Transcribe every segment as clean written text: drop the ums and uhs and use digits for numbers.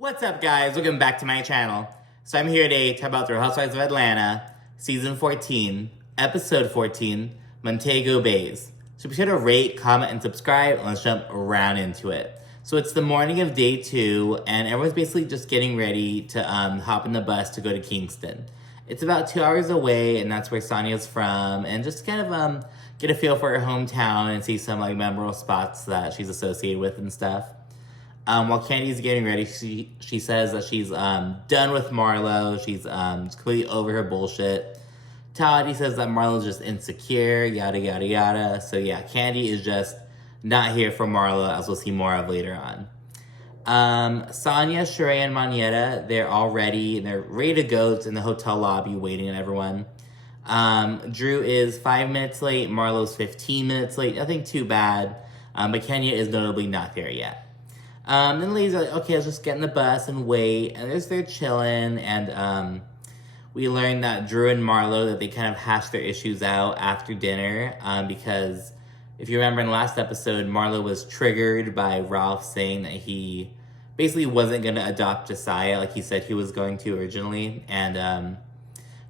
What's up, guys? Welcome back to my channel. So I'm here today to talk about The Real Housewives of Atlanta, Season 14, Episode 14, Montego Baes. So be sure to rate, comment, and subscribe, and let's jump right into it. So it's the morning of day 2, and everyone's basically just getting ready to hop in the bus to go to Kingston. It's about 2 hours away, and that's where Sanya's from, and just kind of get a feel for her hometown and see some like memorable spots that she's associated with and stuff. While Kandi's getting ready, she says that she's done with Marlo. She's completely over her bullshit. Tardy says that Marlo's just insecure, yada, yada, yada. So yeah, Kandi is just not here for Marlo, as we'll see more of later on. Sanya, Shereé, and Monyetta, they're all ready. And they're ready to go. It's in the hotel lobby waiting on everyone. Drew is 5 minutes late. Marlo's 15 minutes late. Nothing too bad. But Kenya is notably not there yet. Then the ladies are like, okay, let's just get in the bus and wait. And they're chilling. And we learned that Drew and Marlo, that they kind of hashed their issues out after dinner. Because if you remember in the last episode, Marlo was triggered by Ralph saying that he basically wasn't going to adopt Josiah like he said he was going to originally. And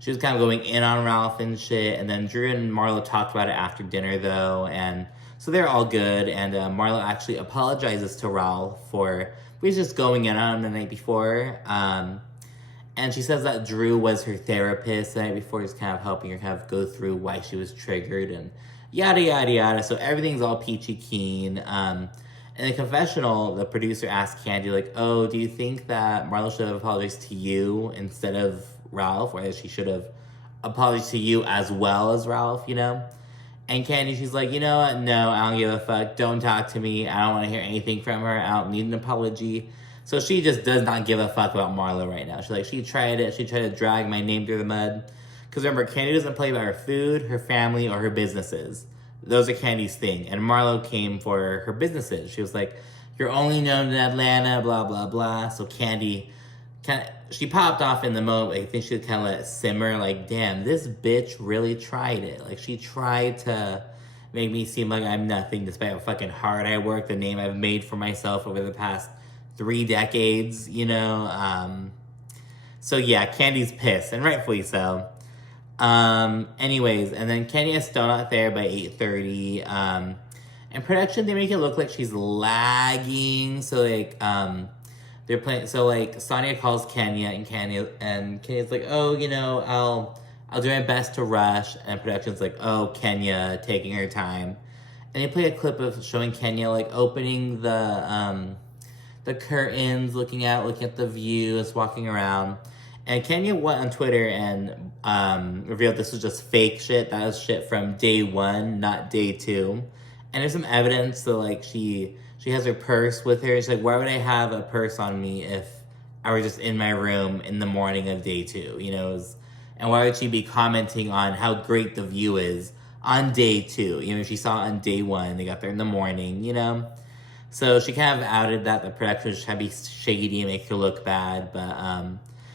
she was kind of going in on Ralph and shit. And then Drew and Marlo talked about it after dinner, though. And so they're all good, and Marlo actually apologizes to Ralph for just going in on him the night before. And she says that Drew was her therapist the night before, just kind of helping her kind of go through why she was triggered and yada, yada, yada. So everything's all peachy keen. In the confessional, the producer asked Kandi, like, oh, do you think that Marlo should have apologized to you instead of Ralph? Or that she should have apologized to you as well as Ralph, you know? And Kandi, she's like, you know what? No, I don't give a fuck. Don't talk to me. I don't want to hear anything from her. I don't need an apology. So she just does not give a fuck about Marlo right now. She's like, she tried it. She tried to drag my name through the mud. Because remember, Kandi doesn't play about her food, her family, or her businesses. Those are Kandi's thing. And Marlo came for her businesses. She was like, you're only known in Atlanta, blah, blah, blah. So Kandi she popped off in the moment. I think she kind of let it simmer, like, damn, this bitch really tried it. Like, she tried to make me seem like I'm nothing, despite how fucking hard I work, the name I've made for myself over the past 3 decades, you know? So yeah, Kandi's pissed, and rightfully so. Anyways, and then Kenya is still not there by 8:30. And production, they make it look like she's lagging, so like, they're playing, so like Sanya calls Kenya, and Kenya's like, oh, you know, I'll do my best to rush. And production's like, oh, Kenya taking her time. And they play a clip of showing Kenya like opening the curtains, looking at the view, just walking around. And Kenya went on Twitter and revealed this was just fake shit. That was shit from day 1, not day 2. And there's some evidence that like she has her purse with her. She's like, why would I have a purse on me if I were just in my room in the morning of day 2, you know? And why would she be commenting on how great the view is on day 2? You know, she saw it on day 1, they got there in the morning, you know? So she kind of outed that the production was trying to be shady and make her look bad, but,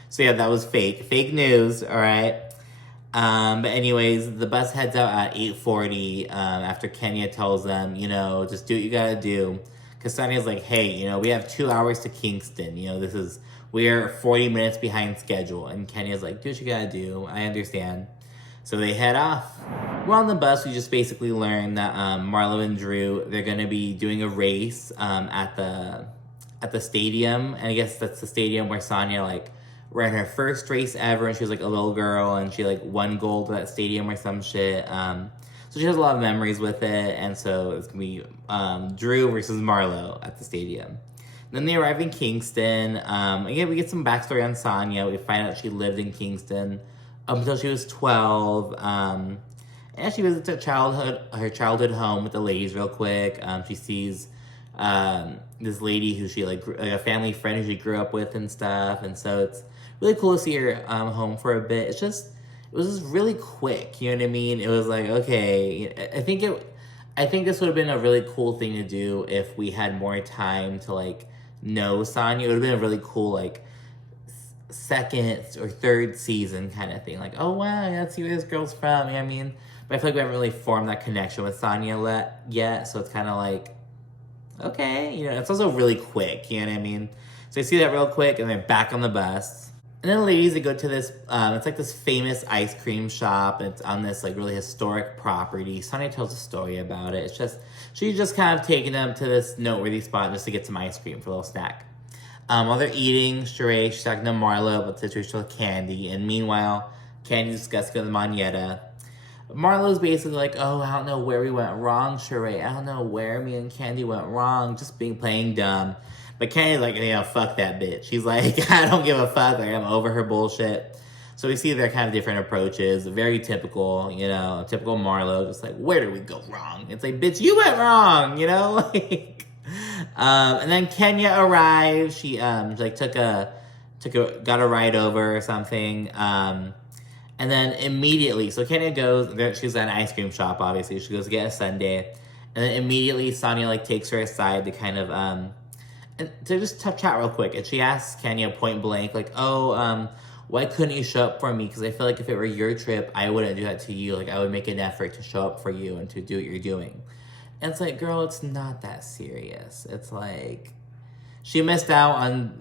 so yeah, that was fake. Fake news, all right? But anyways, the bus heads out at 8:40, after Kenya tells them, you know, just do what you gotta do. Because Sanya's like, hey, you know, we have 2 hours to Kingston. You know, we're 40 minutes behind schedule. And Kenya's like, do what you gotta do. I understand. So they head off. While on the bus, we just basically learn that Marlo and Drew, they're going to be doing a race at the stadium. And I guess that's the stadium where Sanya, like, ran her first race ever. And she was, like, a little girl. And she, like, won gold at that stadium or some shit. So she has a lot of memories with it, and so it's going to be Drew versus Marlo at the stadium. Then they arrive in Kingston. Again, we get some backstory on Sanya. We find out she lived in Kingston up until she was 12. And she visits her childhood home with the ladies real quick. She sees this lady who she, like a family friend who she grew up with and stuff. And so it's really cool to see her home for a bit. It was just really quick, you know what I mean? It was like, okay, I think this would have been a really cool thing to do if we had more time to, like, know Sanya. It would have been a really cool, like, 2nd or 3rd season kind of thing. Like, oh, wow, let's see where this girl's from, you know what I mean? But I feel like we haven't really formed that connection with Sanya yet, so it's kind of like, okay, you know, it's also really quick, you know what I mean? So I see that real quick, and they're back on the bus. And then the ladies, they go to this, it's like this famous ice cream shop. And it's on this like really historic property. Sanya tells a story about it. It's just, she's just kind of taking them to this noteworthy spot just to get some ice cream for a little snack. While they're eating, Shereé, she's talking to Marlo about the situation with Kandi. And meanwhile, Kandi's discussing with Monyetta. Marlo's basically like, oh, I don't know where we went wrong, Shereé. I don't know where me and Kandi went wrong. Just playing dumb. But Kandi's like, fuck that bitch. She's like, I don't give a fuck. Like, I'm over her bullshit. So we see their kind of different approaches. Very typical, typical Marlo. Just like, where did we go wrong? It's like, bitch, you went wrong, like. And then Kenya arrived. She got a ride over or something. And then immediately, so Kenya goes, she's at an ice cream shop, obviously. She goes to get a sundae. And then immediately Sanya takes her aside to kind of and to just chat real quick. And she asks Kenya point blank, like, oh, why couldn't you show up for me? Because I feel like if it were your trip, I wouldn't do that to you. Like, I would make an effort to show up for you and to do what you're doing. And it's like, girl, it's not that serious. It's like, she missed out on,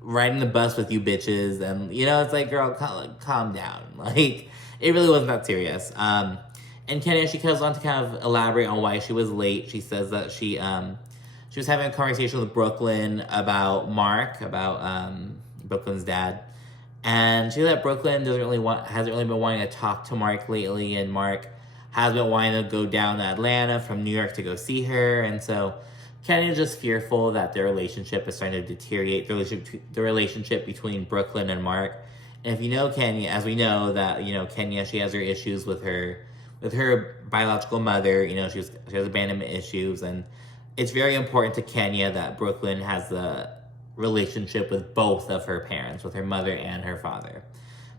riding the bus with you bitches. And, it's like, girl, calm down. Like, it really wasn't that serious. And Kenya, she goes on to kind of elaborate on why she was late. She says that she was having a conversation with Brooklyn about Marc, about Brooklyn's dad. And she said that Brooklyn hasn't really been wanting to talk to Marc lately, and Marc has been wanting to go down to Atlanta from New York to go see her. And so Kenya's just fearful that their relationship is starting to deteriorate, the relationship between Brooklyn and Marc. And if you know Kenya, as we know that, Kenya, she has her issues with her biological mother. She has abandonment issues, and it's very important to Kenya that Brooklyn has the relationship with both of her parents, with her mother and her father.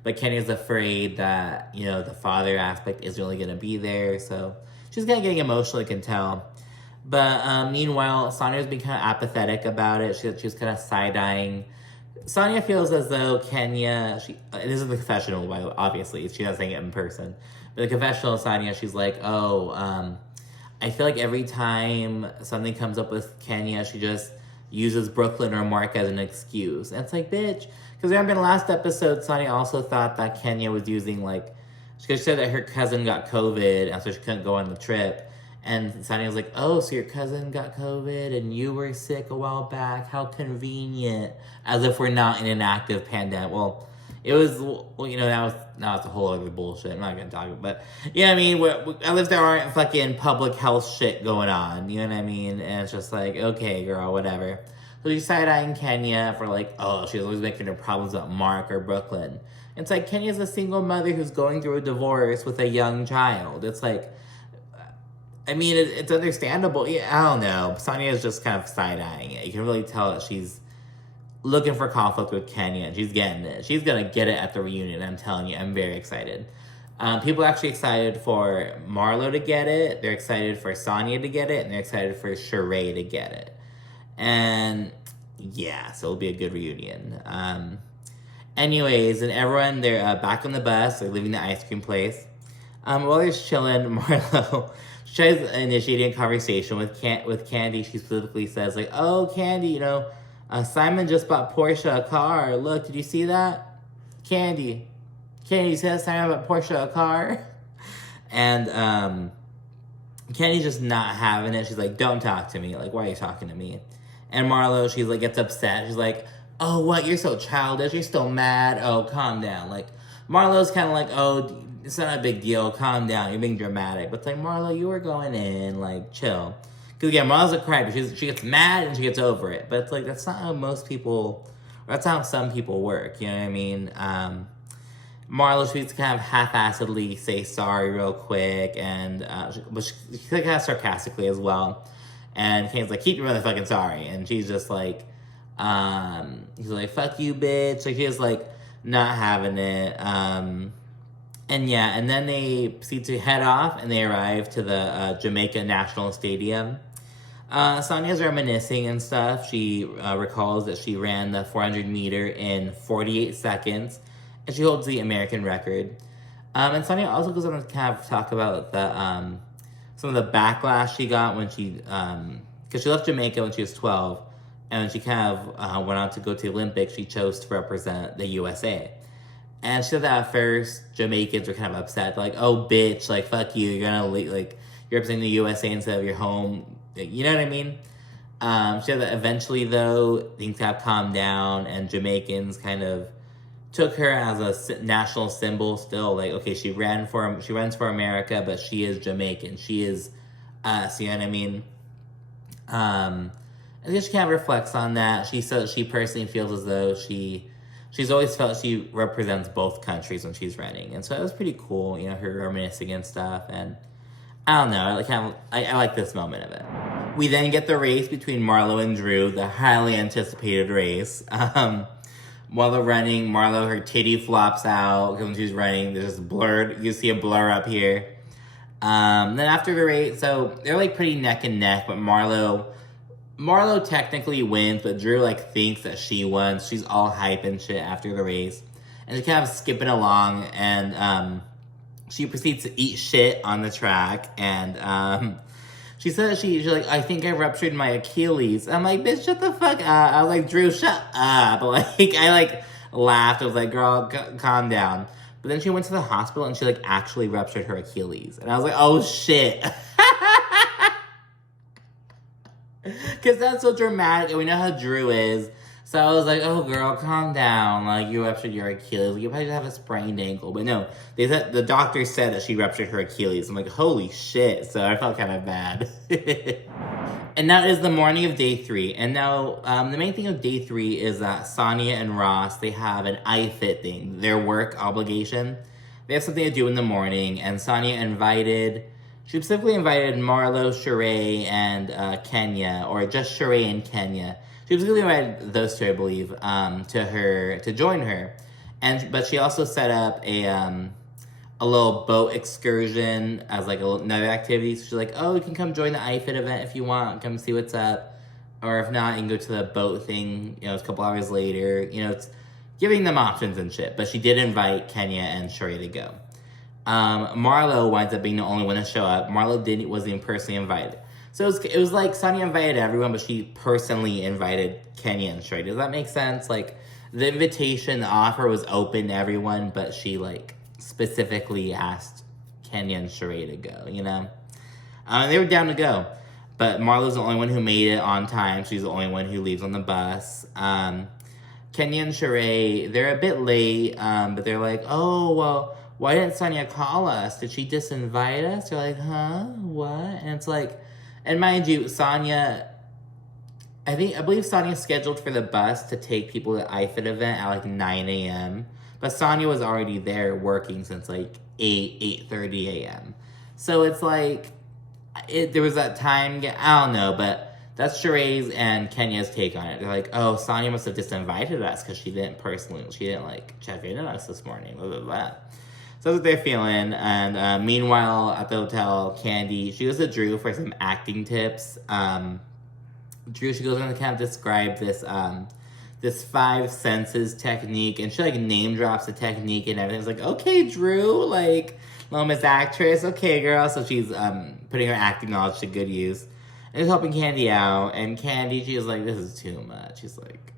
But Kenya's afraid that, the father aspect isn't really going to be there. So she's kind of getting emotional, I can tell. But meanwhile, Sanya's been kind of apathetic about it. She's kind of side-eyeing. Sanya feels as though Kenya, this is the confessional, by the way, obviously. She's not saying it in person. But the confessional of Sanya, she's like, I feel like every time something comes up with Kenya, she just uses Brooklyn or Marc as an excuse. And it's like, bitch. Because remember in the last episode, Sanya also thought that Kenya was using, she said that her cousin got COVID, and so she couldn't go on the trip. And Sanya was like, oh, so your cousin got COVID, and you were sick a while back. How convenient. As if we're not in an active pandemic. Well, it was, now it's a whole other bullshit. I'm not going to talk about it. But, at least there aren't fucking public health shit going on. You know what I mean? And it's just like, okay, girl, whatever. So she's side-eyeing Kenya for she's always making her problems about Marc or Brooklyn. It's like, Kenya's a single mother who's going through a divorce with a young child. It's like, it's understandable. Yeah, I don't know. Sanya is just kind of side-eyeing it. You can really tell that she's looking for conflict with Kenya, and she's getting it. She's going to get it at the reunion, I'm telling you. I'm very excited. People are actually excited for Marlo to get it. They're excited for Sanya to get it, and they're excited for Shereé to get it. And yeah, so it'll be a good reunion. Anyways, and everyone, they're back on the bus. They're leaving the ice cream place. While they're chilling, Marlo tries initiating a conversation with Kandi. She specifically says, oh, Kandi, Simon just bought Portia a car. Look, did you see that? Kandi, you see that Simon bought Portia a car? And Kandi's just not having it. She's like, don't talk to me. Why are you talking to me? And Marlo, she's gets upset. She's like, oh, what? You're so childish. You're still mad. Oh, calm down. Marlo's kind of oh, it's not a big deal. Calm down. You're being dramatic. But it's Marlo, you were going in. Chill. Because, again, Marlo's a crybaby. She gets mad and she gets over it. But it's that's not how that's how some people work. You know what I mean? Marlo, she's kind of half-assedly say sorry real quick. And, but she kind of sarcastically as well. And Kane's keep your motherfucking sorry. And she's just he's fuck you, bitch. She's not having it. And yeah, and then they proceed to head off, and they arrive to the Jamaica National Stadium. Sanya's reminiscing and stuff. She recalls that she ran the 400 meter in 48 seconds, and she holds the American record. And Sanya also goes on to kind of talk about the some of the backlash she got when she, because she left Jamaica when she was 12, And when she kind of went on to go to the Olympics, she chose to represent the USA. And she said that at first, Jamaicans were kind of upset. They're like, oh, bitch, like, fuck you. You're going to, like, you're representing the USA instead of your home. You know what I mean? She said that eventually, though, things kind of calmed down, and Jamaicans kind of took her as a national symbol still. Like, okay, she runs for America, but she is Jamaican. She is us, you know what I mean? I think she kind of reflects on that. She says she personally feels as though she's always felt she represents both countries when she's running. And so it was pretty cool, you know, her reminiscing and stuff. And I don't know, I like this moment of it. We then get the race between Marlo and Drew, the highly anticipated race. While they're running, Marlo, her titty flops out when she's running. There's just blurred. You see a blur up here. Then after the race, so they're like pretty neck and neck, but Marlo technically wins, but Drew like thinks that she won. She's all hype and shit after the race. And she's kind of skipping along, and she proceeds to eat shit on the track. And she says she's like, I think I ruptured my Achilles. I'm like, bitch, shut the fuck up. I was like, Drew, shut up. Like, I like laughed. I was like, girl, calm down. But then she went to the hospital and she like actually ruptured her Achilles. And I was like, oh shit. Because that's so dramatic, and we know how Drew is. So I was like, oh, girl, calm down. Like, you ruptured your Achilles. Like, you probably just have a sprained ankle. But no, the doctor said that she ruptured her Achilles. I'm like, holy shit. So I felt kind of bad. And now it is the morning of day 3. And now the main thing of day 3 is that Sanya and Ross, they have an iFit thing, their work obligation. They have something to do in the morning, and Sanya she specifically invited Marlo, Shereé, and Kenya, or just Shereé and Kenya. She specifically invited those two, I believe, to join her. But she also set up a little boat excursion as like another activity. So she's like, oh, you can come join the iFit event if you want. Come see what's up. Or if not, you can go to the boat thing, you know, it's a couple hours later. You know, it's giving them options and shit. But she did invite Kenya and Shereé to go. Marlo winds up being the only one to show up. Marlo wasn't even personally invited. So it was like Sanya invited everyone, but she personally invited Kenya and Shereé. Does that make sense? Like, the invitation, the offer was open to everyone, but she, like, specifically asked Kenya and Shereé to go, you know? They were down to go. But Marlo's the only one who made it on time. She's the only one who leaves on the bus. Kenya and Shereé, they're a bit late, but they're like, oh, well, why didn't Sanya call us? Did she disinvite us? They're like, huh? What? And it's like, and mind you, Sanya, I believe Sanya's scheduled for the bus to take people to the iFit event at like 9 a.m. But Sanya was already there working since like 8:30 a.m. So it's like, there was that time, I don't know, but that's Shereé's and Kenya's take on it. They're like, oh, Sanya must have disinvited us because she didn't like check in on us this morning, blah, blah, blah. So that's what they're feeling. And meanwhile, at the hotel, Kandi, she goes to Drew for some acting tips. Drew, she goes on to kind of describe this 5 senses technique, and she like name drops the technique and everything. It's like, okay, Drew, like, little Miss Actress, okay, girl. So she's putting her acting knowledge to good use. And she's helping Kandi out, and Kandi, she was like, this is too much. She's like,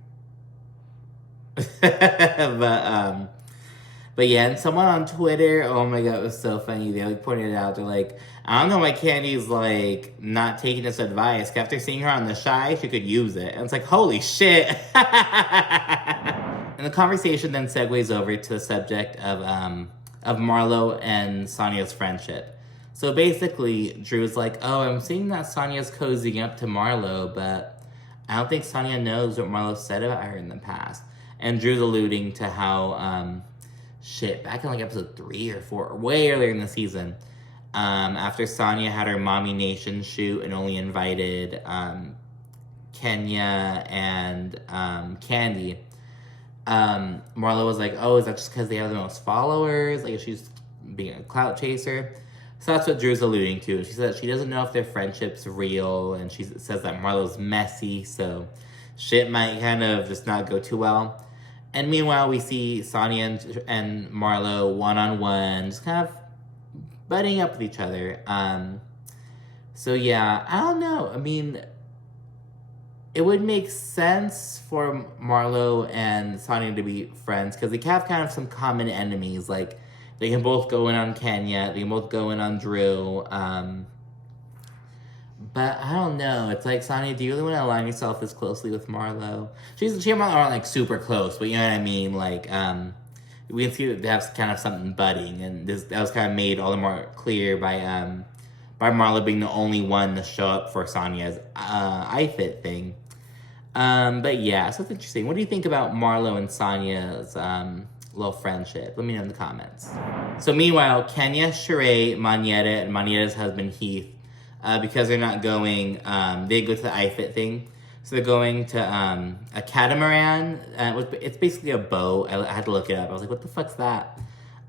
But yeah, and someone on Twitter, oh my god, it was so funny. They like pointed it out. They're like, I don't know why Candy's like not taking this advice. After seeing her on The Shy, she could use it. And it's like, holy shit. And the conversation then segues over to the subject of Marlo and Sanya's friendship. So basically, Drew's like, oh, I'm seeing that Sanya's cozying up to Marlo, but I don't think Sanya knows what Marlo said about her in the past. And Drew's alluding to how, back in like episode 3 or 4, or way earlier in the season, after Sanya had her Mommy Nation shoot and only invited Kenya and Kandi, Marlo was like, oh, is that just because they have the most followers? Like, she's being a clout chaser? So that's what Drew's alluding to. She said she doesn't know if their friendship's real, and she says that Marlo's messy, so shit might kind of just not go too well. And meanwhile, we see Sanya and Marlo one-on-one, just kind of butting up with each other. So yeah, I don't know. I mean, it would make sense for Marlo and Sanya to be friends because they have kind of some common enemies. Like, they can both go in on Kenya, they can both go in on Drew. But I don't know. It's like, Sanya, do you really want to align yourself this closely with Marlo? She and Marlo aren't like super close, but you know what I mean? Like, we can see that they have kind of something budding, and that was kind of made all the more clear by Marlo being the only one to show up for Sanya's iFit thing. But yeah, so it's interesting. What do you think about Marlo and Sanya's little friendship? Let me know in the comments. So meanwhile, Kenya, Shereé, Monyetta, and Monyetta's husband Heath, because they're not going, they go to the iFit thing. So they're going to a catamaran. It's basically a boat. I had to look it up. I was like, what the fuck's that?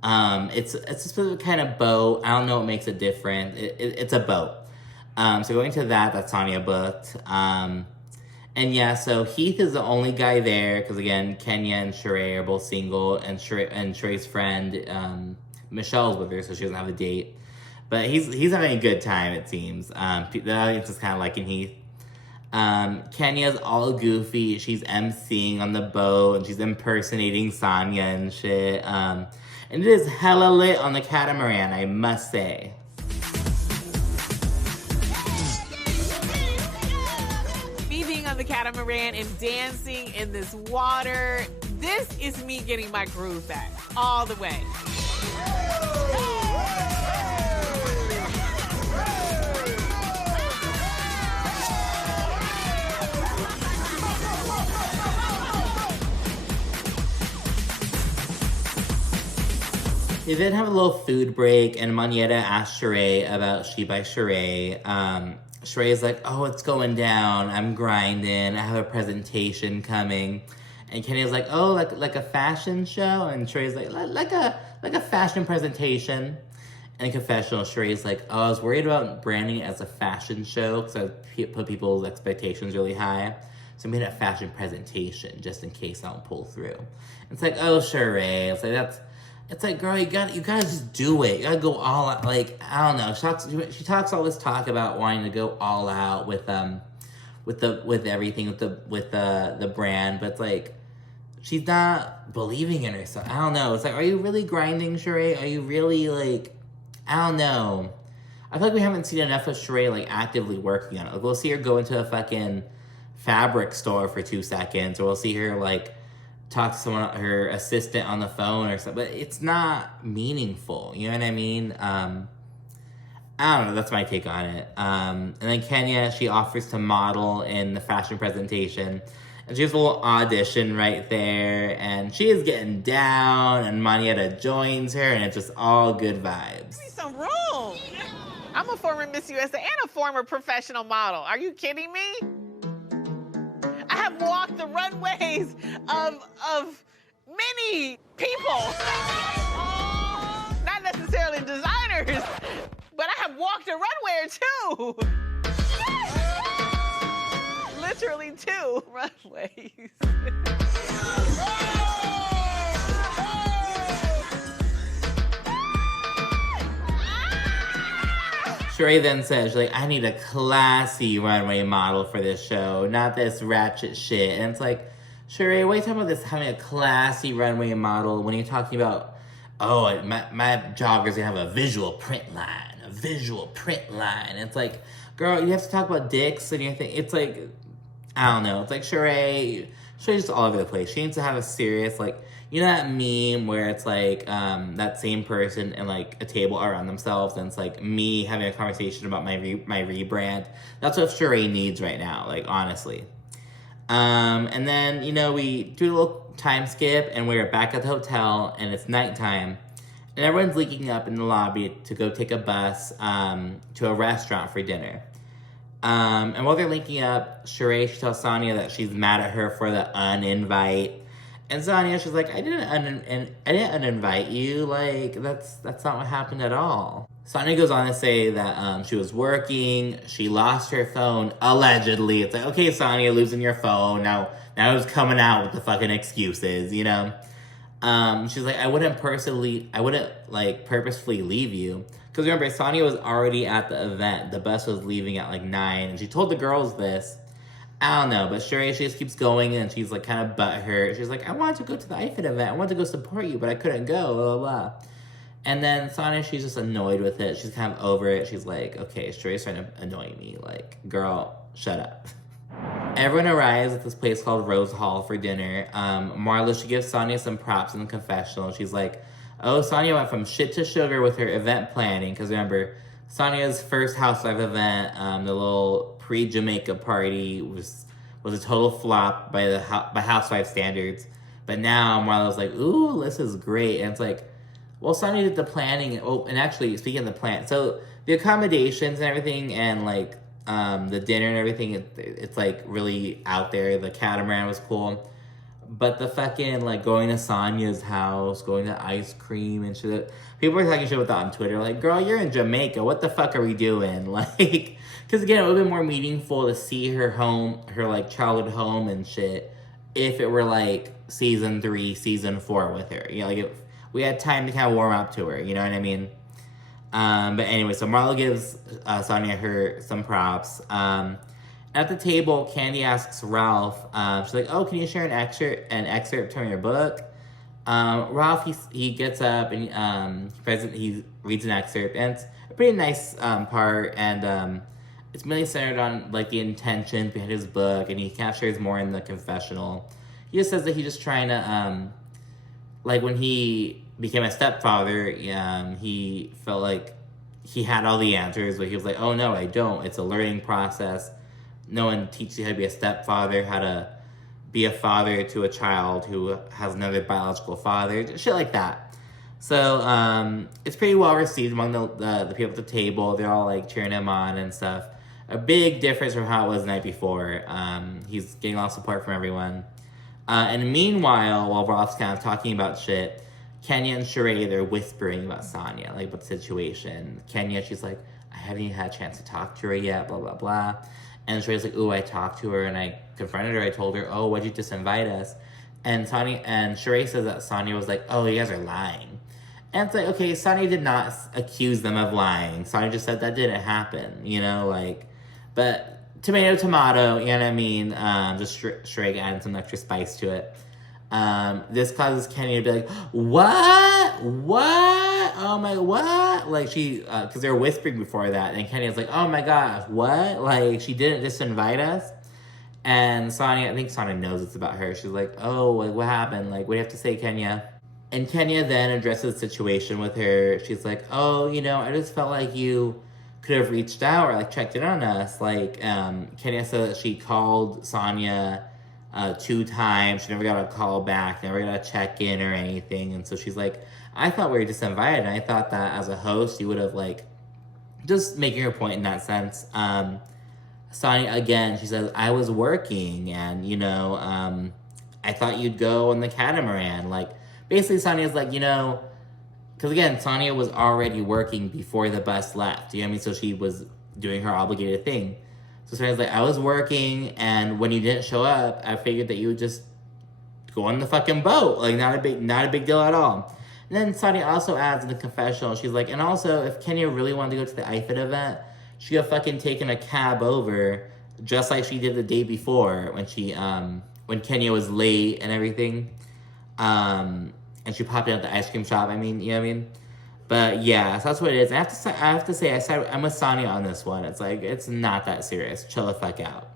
It's a specific kind of boat. I don't know what makes it different. It's a boat. So going to that's Sanya booked. And yeah, so Heath is the only guy there because, again, Kenya and Shereé are both single, and Shereé's friend Michelle's with her, so she doesn't have a date. But he's having a good time, it seems. The audience is kind of liking Heath. Kenya's all goofy. She's emceeing on the boat, and she's impersonating Sanya and shit. And it is hella lit on the catamaran, I must say. Me being on the catamaran and dancing in this water, this is me getting my groove back all the way. They did have a little food break, and Monyetta asked Shereé about She by Shereé. Shereé's like, oh, it's going down. I'm grinding. I have a presentation coming. And Kenya's like, oh, like a fashion show? And Shereé's like a fashion presentation. And in confessional, Shereé's like, oh, I was worried about branding it as a fashion show because I put people's expectations really high. So I made a fashion presentation just in case I don't pull through. And it's like, oh, Shereé. It's like, girl, you gotta just do it. You gotta go all out. Like, I don't know. She talks all this talk about wanting to go all out with everything, with the brand, but it's like, she's not believing in herself. I don't know. It's like, are you really grinding, Shereé? Are you really, like, I don't know. I feel like we haven't seen enough of Shereé, like, actively working on it. Like, we'll see her go into a fucking fabric store for 2 seconds, or we'll see her, like, talk to someone, her assistant on the phone or something, but it's not meaningful. You know what I mean? I don't know. That's my take on it. And then Kenya, she offers to model in the fashion presentation, and she has a little audition right there, and she is getting down, and Monyetta joins her, and it's just all good vibes. Give me some room. I'm a former Miss USA and a former professional model. Are you kidding me? I have walked the runways of many people. Not necessarily designers, but I have walked a runway or two. Literally 2 runways. Shereé then says, she's like, I need a classy runway model for this show, not this ratchet shit. And it's like, Shereé, why are you talking about this, having a classy runway model when you're talking about, oh, my jogger's gonna have a visual print line, And it's like, girl, you have to talk about dicks and your thing. It's like, I don't know. It's like Shereé's just all over the place. She needs to have a serious, like, you know that meme where it's like that same person and like a table around themselves, and it's like me having a conversation about my rebrand. That's what Shereé needs right now, like, honestly. And then, you know, we do a little time skip, and we're back at the hotel, and it's nighttime, and everyone's leaking up in the lobby to go take a bus to a restaurant for dinner. And while they're linking up, Shereé, she tells Sanya that she's mad at her for the uninvite. And Sanya, she's like, I didn't uninvite you. Like, that's not what happened at all. Sanya goes on to say that she was working, she lost her phone, allegedly. It's like, okay, Sanya, losing your phone. Now it's coming out with the fucking excuses, you know? She's like, I wouldn't purposefully leave you. Because remember, Sanya was already at the event. The bus was leaving at like 9, and she told the girls this. I don't know, but Shereé, she just keeps going, and she's like kind of butthurt. She's like, I wanted to go to the iFit event. I wanted to go support you, but I couldn't go, blah, blah, blah. And then Sanya, she's just annoyed with it. She's kind of over it. She's like, okay, Shereé's trying to annoy me. Like, girl, shut up. Everyone arrives at this place called Rose Hall for dinner. Marlo, she gives Sanya some props in the confessional. She's like, oh, Sanya went from shit to sugar with her event planning. Because remember, Sanya's first housewife event, the little pre-Jamaica party, was a total flop by housewife standards. But now Marlo's like, ooh, this is great. And it's like, well, Sanya did the planning. Oh, and actually, speaking of the plan, so the accommodations and everything, and like the dinner and everything, it's like really out there. The catamaran was cool, but the fucking like going to Sanya's house, going to ice cream and shit. People were talking shit about that on Twitter. Like, girl, you're in Jamaica. What the fuck are we doing? Like, because again, it would have been more meaningful to see her home, her like childhood home and shit, if it were like season 3, season 4 with her. You know, like we had time to kind of warm up to her, you know what I mean? But anyway, so Marlo gives Sanya some props. At the table, Kandi asks Ralph, she's like, oh, can you share an excerpt from your book? Ralph, he gets up and he reads an excerpt, and it's a pretty nice part, and it's really centered on like the intentions behind his book, and he kind of shares more in the confessional. He just says that he's just trying to, like when he became a stepfather, he felt like he had all the answers, but he was like, oh no, I don't. It's a learning process. No one teaches you how to be a stepfather, how to be a father to a child who has another biological father, shit like that. So it's pretty well received among the people at the table. They're all like cheering him on and stuff. A big difference from how it was the night before. He's getting a lot of support from everyone. And meanwhile, while Ralph's kind of talking about shit, Kenya and Shereé, they're whispering about Sanya, like about the situation. Kenya, she's like, I haven't even had a chance to talk to her yet, blah, blah, blah. And Shereé's like, ooh, I talked to her and I confronted her. I told her, oh, why'd you disinvite us? And Shereé says that Sanya was like, oh, you guys are lying. And it's like, okay, Sanya did not accuse them of lying. Sanya just said that didn't happen, you know, like, but tomato, you know what I mean? Just Shereé adding some extra spice to it. This causes Kenny to be like, what? Oh my, what? Like she, because they were whispering before that, and Kenny was like, oh my gosh, what? Like she didn't disinvite us? And Sanya, I think Sanya knows it's about her. She's like, oh, like what happened? Like, what do you have to say, Kenya? And Kenya then addresses the situation with her. She's like, oh, you know, I just felt like you could have reached out or like checked in on us. Like, Kenya said that she called Sanya 2 times. She never got a call back, never got a check-in or anything. And so she's like, I thought we were disinvited. And I thought that as a host, you would have like, just making her point in that sense. Sanya, again, she says, I was working and, you know, I thought you'd go on the catamaran. Like, basically Sanya's like, you know, because again, Sanya was already working before the bus left. You know what I mean? So she was doing her obligated thing. So Sanya's like, I was working, and when you didn't show up, I figured that you would just go on the fucking boat. Like, not a big deal at all. And then Sanya also adds in the confessional, she's like, and also, if Kenya really wanted to go to the iFit event, she could have fucking taken a cab over, just like she did the day before when she, when Kenya was late and everything. And she popped in at the ice cream shop. I mean, you know what I mean? But yeah, so that's what it is. I have to say, I'm with Sanya on this one. It's like, it's not that serious. Chill the fuck out.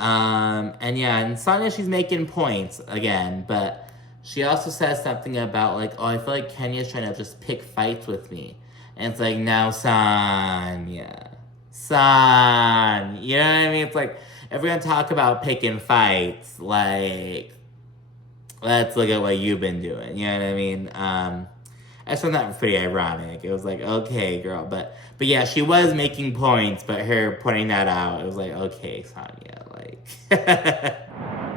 And yeah, and Sanya, she's making points again, but she also says something about like, oh, I feel like Kenya's trying to just pick fights with me. And it's like, now Sanya, you know what I mean? It's like, if we're gonna talk about picking fights, like, let's look at what you've been doing. You know what I mean? I just found that pretty ironic. It was like, okay, girl. But yeah, she was making points, but her pointing that out, it was like, okay, Sanya, like.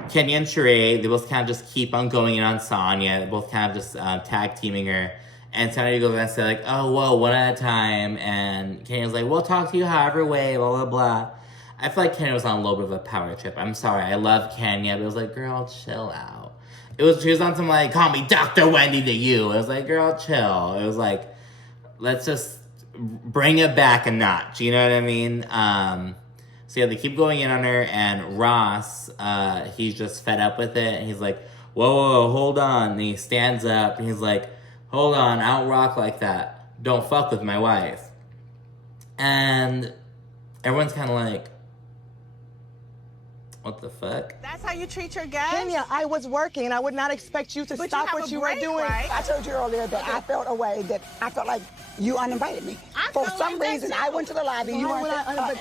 Kenya and Shereé, they both kind of just keep on going in on Sanya. They both kind of just tag teaming her. And Sanya goes and says like, oh, whoa, one at a time. And Kenya's like, we'll talk to you however way, blah, blah, blah. I feel like Kenya was on a little bit of a power trip. I'm sorry, I love Kenya, but it was like, girl, chill out. She was on some like, call me Dr. Wendy to you. It was like, girl, chill. It was like, let's just bring it back a notch. You know what I mean? So yeah, they keep going in on her, and Ross, he's just fed up with it, and he's like, whoa, hold on. And he stands up, and he's like, hold on, I don't rock like that. Don't fuck with my wife. And everyone's kind of like, what the fuck? That's how you treat your guests? Kenya, I was working. I would not expect you to But stop you have what a you break, were doing. right? I told you earlier that I felt a way, that I felt like you uninvited me. I For felt some like that reason, too. I went to the lobby. You Why weren't would I there.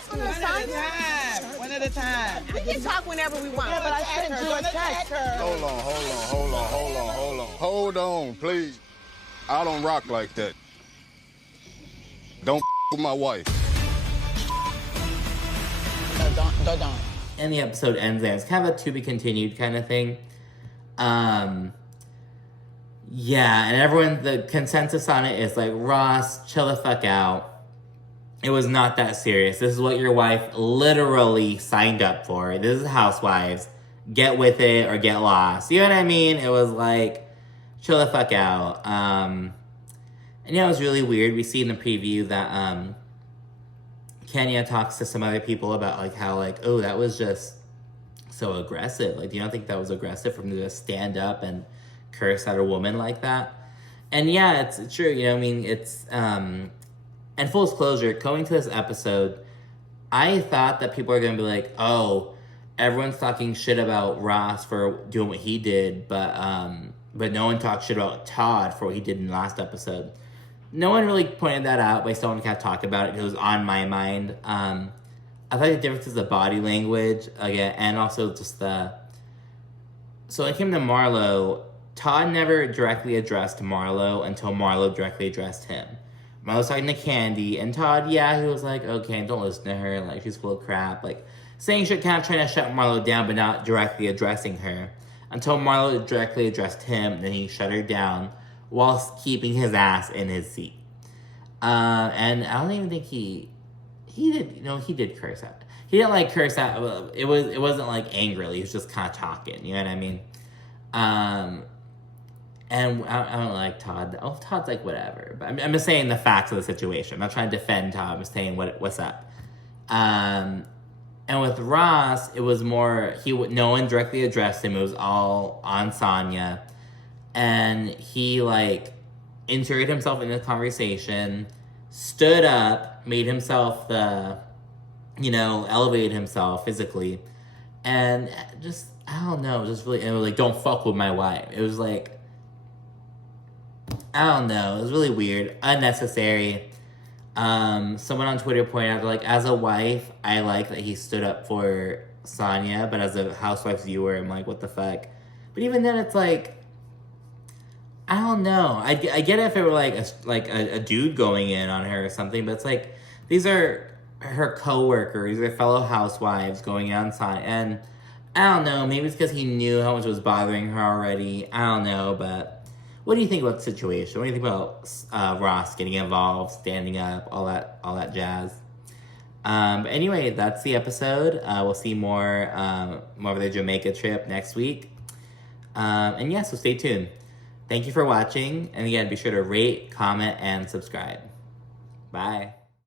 unexcused? One at a time. We can talk whenever we want. Yeah, but I sent you a text. Hold on. Hold on, please. I don't rock like that. Don't with my wife. Don't. And the episode ends there. It's kind of a to be continued kind of thing. Yeah, and everyone, the consensus on it is like, Ross, chill the fuck out. It was not that serious. This is what your wife literally signed up for. This is Housewives. Get with it or get lost. You know what I mean? It was like, chill the fuck out. And yeah, it was really weird. We see in the preview that Kenya talks to some other people about like how like, oh, that was just so aggressive. Like, do you not think that was aggressive for him to just stand up and curse at a woman like that? And yeah, it's true. You know, I mean, it's and full disclosure, going to this episode, I thought that people are gonna be like, oh, everyone's talking shit about Ross for doing what he did, but no one talked shit about Todd for what he did in the last episode. No one really pointed that out, but I still want to kind of talk about it. It was on my mind. I thought the difference is the body language, again, and also just the... So when it came to Marlo, Todd never directly addressed Marlo until Marlo directly addressed him. Marlo was talking to Kandi, and Todd, yeah, he was like, okay, don't listen to her, like, she's full of crap, like, saying shit, kind of trying to shut Marlo down, but not directly addressing her. Until Marlo directly addressed him, then he shut her down, whilst keeping his ass in his seat. And I don't even think he did, you know, he did curse out. He didn't like curse out, it wasn't like angrily, he was just kind of talking, you know what I mean? And I don't like Todd. Oh, Todd's like whatever. But I'm just saying the facts of the situation. I'm not trying to defend Todd, I'm just saying what's up. And with Ross, it was more, no one directly addressed him, it was all on Sanya. And he, like, inserted himself in the conversation, stood up, made himself elevated himself physically. And just, I don't know, just really, and it was like, don't fuck with my wife. It was like, I don't know, it was really weird, unnecessary. Someone on Twitter pointed out, like, as a wife, I like that he stood up for Sanya, but as a Housewives viewer, I'm like, what the fuck? But even then, it's like, I don't know. I get it if it were like a dude going in on her or something, but it's like, these are her coworkers, these are fellow housewives going outside, and I don't know, maybe it's because he knew how much was bothering her already. I don't know, but what do you think about the situation? What do you think about Ross getting involved, standing up, all that jazz? But anyway, that's the episode. We'll see more of their Jamaica trip next week. And yeah, so stay tuned. Thank you for watching, and again, be sure to rate, comment, and subscribe. Bye.